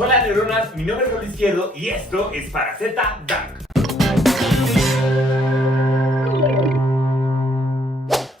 Hola neuronas, mi nombre es Raúl Izquierdo y esto es para Z Dunk.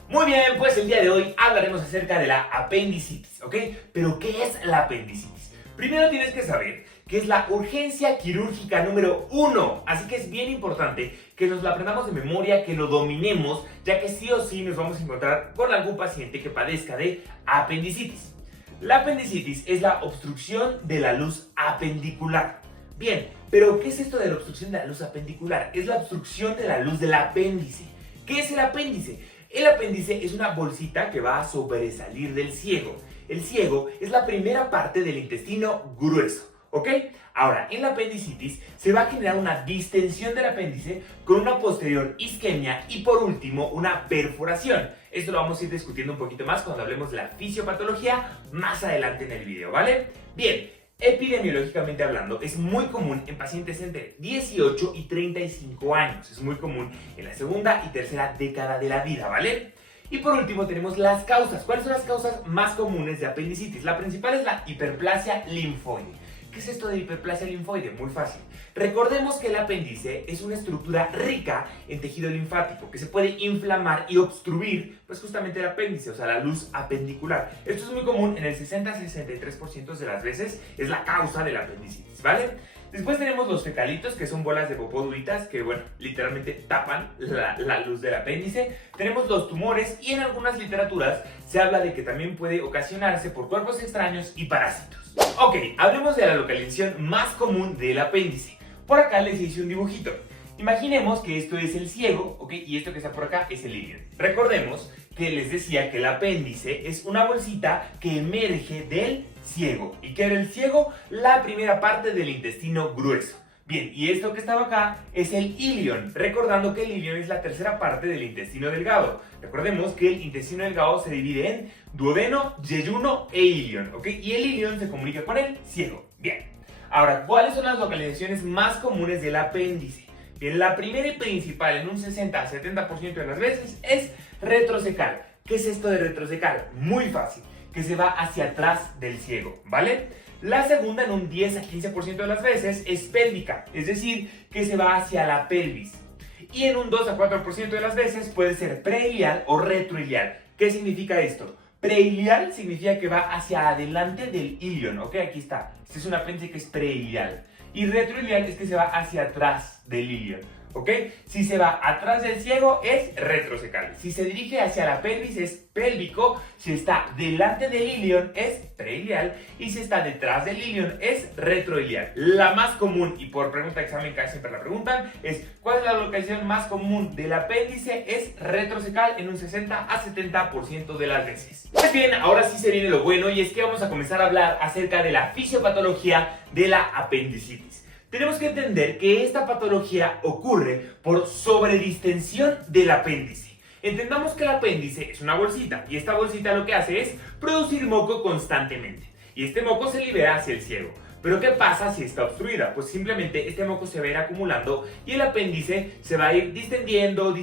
Muy bien, pues el día de hoy hablaremos acerca de la apendicitis, ¿ok? Pero ¿qué es la apendicitis? Primero tienes que saber que es la urgencia quirúrgica número 1, así que es bien importante que nos la aprendamos de memoria, que lo dominemos, ya que sí o sí nos vamos a encontrar con algún paciente que padezca de apendicitis. La apendicitis es la obstrucción de la luz apendicular. Bien, pero ¿qué es esto de la obstrucción de la luz apendicular? Es la obstrucción de la luz del apéndice. ¿Qué es el apéndice? El apéndice es una bolsita que va a sobresalir del ciego. El ciego es la primera parte del intestino grueso, ¿ok? Ahora, en la apendicitis se va a generar una distensión del apéndice con una posterior isquemia y por último una perforación. Esto lo vamos a ir discutiendo un poquito más cuando hablemos de la fisiopatología más adelante en el video, ¿vale? Bien, epidemiológicamente hablando, es muy común en pacientes entre 18 y 35 años. Es muy común en la segunda y tercera década de la vida, ¿vale? Y por último tenemos las causas. ¿Cuáles son las causas más comunes de apendicitis? La principal es la hiperplasia linfoide. ¿Qué es esto de hiperplasia linfoide? Muy fácil. Recordemos que el apéndice es una estructura rica en tejido linfático que se puede inflamar y obstruir pues justamente el apéndice, o sea, la luz apendicular. Esto es muy común en el 60-63% de las veces, es la causa de la apendicitis, ¿vale? Después tenemos los fecalitos, que son bolas de popó duritas que, bueno, literalmente tapan la luz del apéndice. Tenemos los tumores y en algunas literaturas se habla de que también puede ocasionarse por cuerpos extraños y parásitos. Ok, hablemos de la localización más común del apéndice. Por acá les hice un dibujito. Imaginemos que esto es el ciego, ¿ok? Y esto que está por acá es el ilion. Recordemos que les decía que el apéndice es una bolsita que emerge del ciego. ¿Y qué era el ciego? La primera parte del intestino grueso. Bien, y esto que estaba acá es el ilion, recordando que el ilion es la tercera parte del intestino delgado. Recordemos que el intestino delgado se divide en duodeno, yeyuno e ilion, ¿ok? Y el ilion se comunica con el ciego. Bien, ahora, ¿cuáles son las localizaciones más comunes del apéndice? Bien, la primera y principal en un 60-70% de las veces es retrocecal. ¿Qué es esto de retrocecal? Muy fácil, que se va hacia atrás del ciego, ¿vale? La segunda en un 10-15% de las veces es pélvica, es decir, que se va hacia la pelvis. Y en un 2-4% de las veces puede ser preilial o retroilial. ¿Qué significa esto? Preilial significa que va hacia adelante del ilion, ¿ok? Aquí está. Este es un apéndice que es preilial. Y retroilial es que se va hacia atrás del ilion, ¿ok? Si se va atrás del ciego es retrocecal. Si se dirige hacia la pelvis es pélvico. Si está delante del ilion es preilial. Y si está detrás del ilion es retroilial. La más común, y por pregunta de examen casi siempre la preguntan, es ¿cuál es la localización más común del apéndice? Es retrocecal en un 60-70% de las veces. Pues bien, ahora sí se viene lo bueno y es que vamos a comenzar a hablar acerca de la fisiopatología de la apendicitis. Tenemos que entender que esta patología ocurre por sobredistensión del apéndice. Entendamos que el apéndice es una bolsita y esta bolsita lo que hace es producir moco constantemente. Y este moco se libera hacia el ciego. Pero ¿qué pasa si está obstruida? Pues simplemente este moco se va a ir acumulando y el apéndice se va a ir distendiendo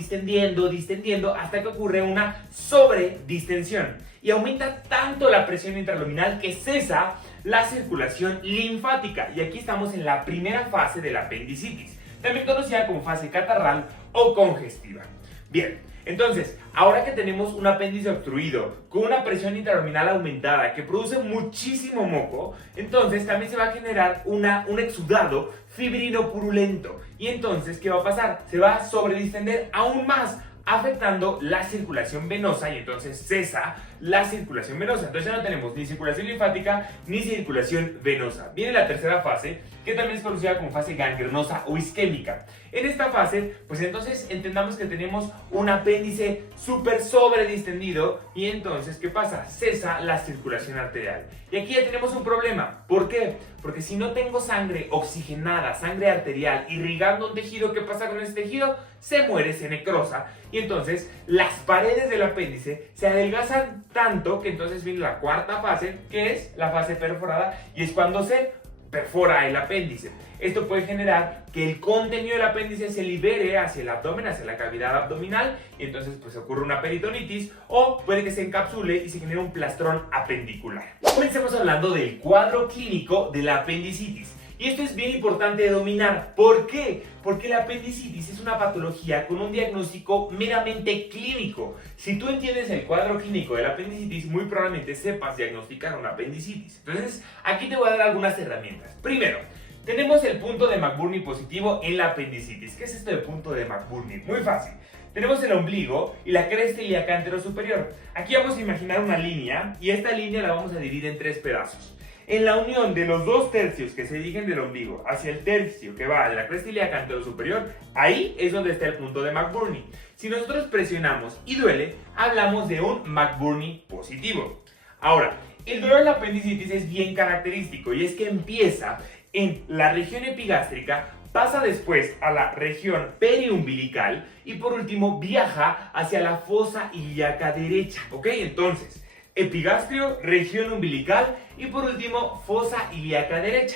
hasta que ocurre una sobredistensión. Y aumenta tanto la presión intraluminal que cesa la circulación linfática. Y aquí estamos en la primera fase de la apendicitis, también conocida como fase catarral o congestiva. Bien, entonces, ahora que tenemos un apéndice obstruido, con una presión intraluminal aumentada que produce muchísimo moco, entonces también se va a generar un exudado fibrino purulento. Y entonces, ¿qué va a pasar? Se va a sobredistender aún más, afectando la circulación venosa y entonces cesa la circulación venosa. Entonces ya no tenemos ni circulación linfática ni circulación venosa. Viene la tercera fase, que también es conocida como fase gangrenosa o isquémica. En esta fase, pues entonces entendamos que tenemos un apéndice súper sobredistendido y entonces, ¿qué pasa? Cesa la circulación arterial. Y aquí ya tenemos un problema. ¿Por qué? Porque si no tengo sangre oxigenada, sangre arterial, irrigando un tejido, ¿qué pasa con ese tejido? Se muere, se necrosa y entonces las paredes del apéndice se adelgazan tanto que entonces viene la cuarta fase, que es la fase perforada y es cuando se perfora el apéndice. Esto puede generar que el contenido del apéndice se libere hacia el abdomen, hacia la cavidad abdominal, y entonces pues ocurre una peritonitis, o puede que se encapsule y se genere un plastrón apendicular. Comencemos hablando del cuadro clínico de la apendicitis. Y esto es bien importante de dominar. ¿Por qué? Porque la apendicitis es una patología con un diagnóstico meramente clínico. Si tú entiendes el cuadro clínico de la apendicitis, muy probablemente sepas diagnosticar una apendicitis. Entonces, aquí te voy a dar algunas herramientas. Primero, tenemos el punto de McBurney positivo en la apendicitis. ¿Qué es esto de punto de McBurney? Muy fácil. Tenemos el ombligo y la cresta ilíaca anterosuperior. Aquí vamos a imaginar una línea y esta línea la vamos a dividir en 3 pedazos. En la unión de los 2 tercios que se dirigen del ombligo hacia el tercio que va de la cresta ilíaca anterosuperior, ahí es donde está el punto de McBurney. Si nosotros presionamos y duele, hablamos de un McBurney positivo. Ahora, el dolor de la apendicitis es bien característico y es que empieza en la región epigástrica, pasa después a la región periumbilical y por último viaja hacia la fosa ilíaca derecha, ¿ok? Entonces, epigastrio, región umbilical y por último fosa ilíaca derecha.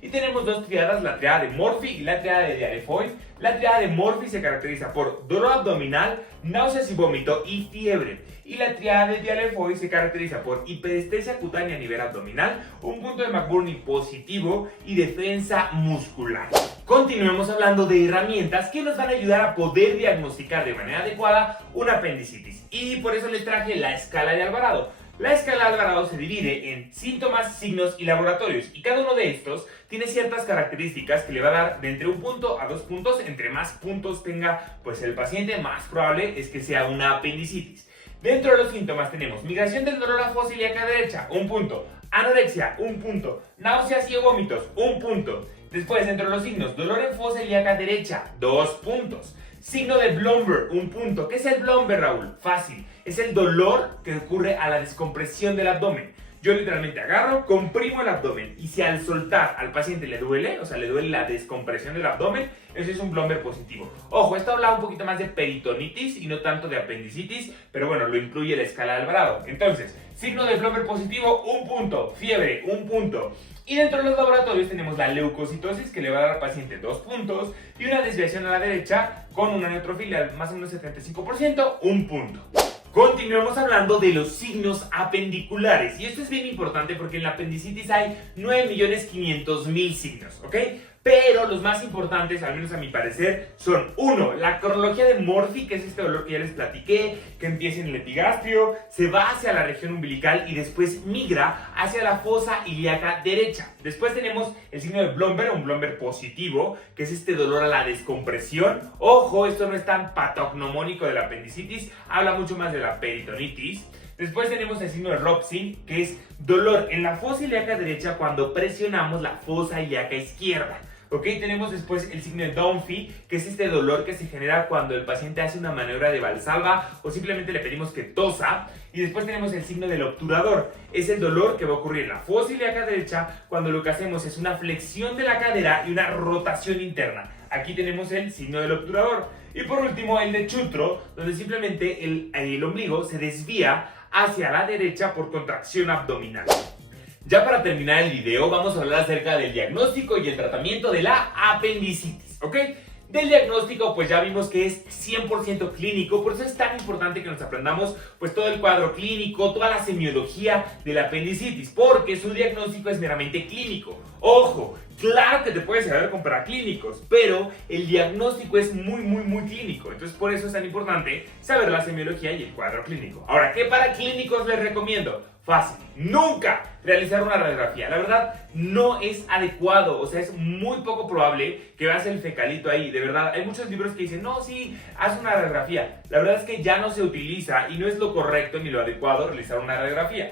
Y tenemos 2 triadas, la triada de Murphy y la triada de Diarefoy. La triada de Murphy se caracteriza por dolor abdominal, náuseas y vómito y fiebre. Y la triada de Diarefoy se caracteriza por hiperestesia cutánea a nivel abdominal, un punto de McBurney positivo y defensa muscular. Continuemos hablando de herramientas que nos van a ayudar a poder diagnosticar de manera adecuada una apendicitis. Y por eso les traje la escala de Alvarado. La escala de Alvarado se divide en síntomas, signos y laboratorios, y cada uno de estos tiene ciertas características que le va a dar de entre 1 punto a 2 puntos. Entre más puntos tenga pues el paciente, más probable es que sea una apendicitis. Dentro de los síntomas tenemos migración del dolor a fosa ilíaca derecha, 1 punto, anorexia, 1 punto, náuseas y vómitos, 1 punto. Después, dentro de los signos, dolor en fosa ilíaca derecha, 2 puntos. Signo de Blomberg, 1 punto. ¿Qué es el Blomberg, Raúl? Fácil. Es el dolor que ocurre a la descompresión del abdomen. Yo literalmente agarro, comprimo el abdomen y si al soltar al paciente le duele, o sea, le duele la descompresión del abdomen, eso es un Blomberg positivo. Ojo, esto habla un poquito más de peritonitis y no tanto de apendicitis, pero bueno, lo incluye la escala de Alvarado. Entonces, signo de Blomberg positivo, 1 punto. Fiebre, 1 punto. Y dentro de los laboratorios tenemos la leucocitosis, que le va a dar al paciente 2 puntos, y una desviación a la derecha con una neutrofilia más o menos 75%, 1 punto. Continuemos hablando de los signos apendiculares, y esto es bien importante porque en la apendicitis hay 9.500.000 signos, ¿ok? Pero los más importantes, al menos a mi parecer, son 1. La cronología de Murphy, que es este dolor que ya les platiqué, que empieza en el epigastrio, se va hacia la región umbilical y después migra hacia la fosa ilíaca derecha. Después tenemos el signo de Blomberg, un Blomberg positivo, que es este dolor a la descompresión. Ojo, esto no es tan patognomónico de la apendicitis, habla mucho más de la peritonitis. Después tenemos el signo de Robson, que es dolor en la fosa ilíaca derecha cuando presionamos la fosa ilíaca izquierda. Ok, tenemos después el signo de Dunphy, que es este dolor que se genera cuando el paciente hace una maniobra de Valsalva o simplemente le pedimos que tosa. Y después tenemos el signo del obturador, es el dolor que va a ocurrir en la fosa ilíaca derecha cuando lo que hacemos es una flexión de la cadera y una rotación interna. Aquí tenemos el signo del obturador. Y por último el de Chutro, donde simplemente el ombligo se desvía hacia la derecha por contracción abdominal. Ya para terminar el video vamos a hablar acerca del diagnóstico y el tratamiento de la apendicitis, ¿ok? Del diagnóstico pues ya vimos que es 100% clínico, por eso es tan importante que nos aprendamos pues todo el cuadro clínico, toda la semiología de la apendicitis, porque su diagnóstico es meramente clínico. Ojo, claro que te puedes saber con paraclínicos, pero el diagnóstico es muy clínico, entonces por eso es tan importante saber la semiología y el cuadro clínico. Ahora, ¿qué paraclínicos les recomiendo? Fácil, nunca realizar una radiografía. La verdad no es adecuado, o sea, es muy poco probable que veas el fecalito ahí. De verdad, hay muchos libros que dicen, no, sí, haz una radiografía. La verdad es que ya no se utiliza y no es lo correcto ni lo adecuado realizar una radiografía.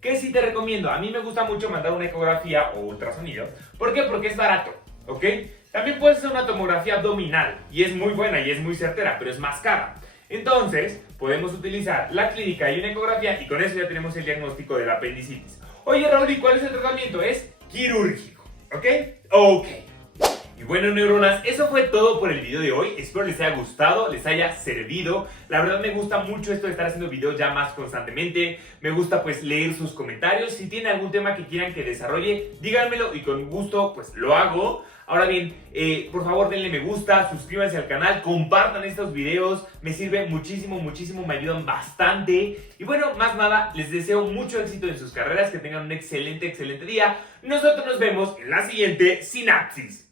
¿Qué sí te recomiendo? A mí me gusta mucho mandar una ecografía o ultrasonido. ¿Por qué? Porque es barato, ¿ok? También puedes hacer una tomografía abdominal y es muy buena y es muy certera, pero es más cara. Entonces, podemos utilizar la clínica y una ecografía y con eso ya tenemos el diagnóstico de la apendicitis. Oye, Raúl, ¿y cuál es el tratamiento? Es quirúrgico, ¿ok? Ok. Y bueno, neuronas, eso fue todo por el video de hoy. Espero les haya gustado, les haya servido. La verdad me gusta mucho esto de estar haciendo videos ya más constantemente. Me gusta pues leer sus comentarios. Si tienen algún tema que quieran que desarrolle, díganmelo y con gusto pues lo hago. Ahora bien, por favor denle me gusta, suscríbanse al canal, compartan estos videos, me sirve muchísimo, muchísimo, me ayudan bastante. Y bueno, más nada, les deseo mucho éxito en sus carreras, que tengan un excelente, excelente día. Nosotros nos vemos en la siguiente sinapsis.